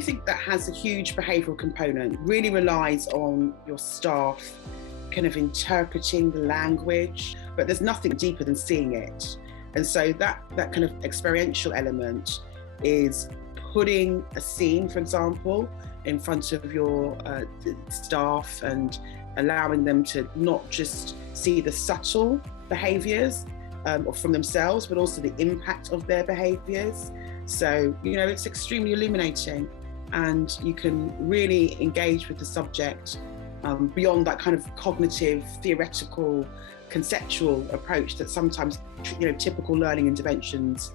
anything that has a huge behavioural component really relies on your staff kind of interpreting the language, but there's nothing deeper than seeing it. And so that kind of experiential element is putting a scene, for example, in front of your staff and allowing them to not just see the subtle behaviours from themselves, but also the impact of their behaviours. So, it's extremely illuminating, and you can really engage with the subject beyond that kind of cognitive, theoretical, conceptual approach that sometimes, typical learning interventions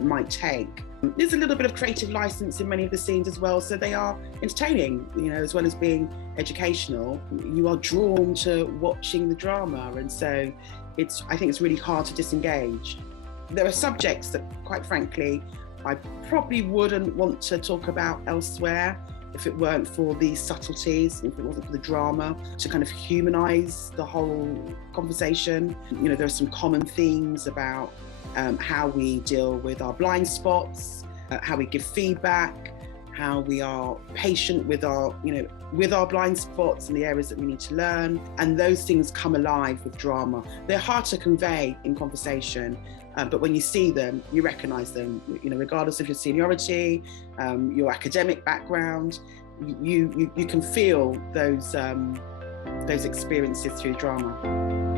might take. There's a little bit of creative license in many of the scenes as well, so they are entertaining, as well as being educational. You are drawn to watching the drama, and so I think it's really hard to disengage. There are subjects that, quite frankly, I probably wouldn't want to talk about elsewhere if it weren't for the subtleties, if it wasn't for the drama, to kind of humanise the whole conversation. There are some common themes about how we deal with our blind spots, how we give feedback, how we are patient with our blind spots and the areas that we need to learn. And those things come alive with drama. They're hard to convey in conversation, but when you see them, you recognise them, regardless of your seniority, your academic background, you can feel those experiences through drama.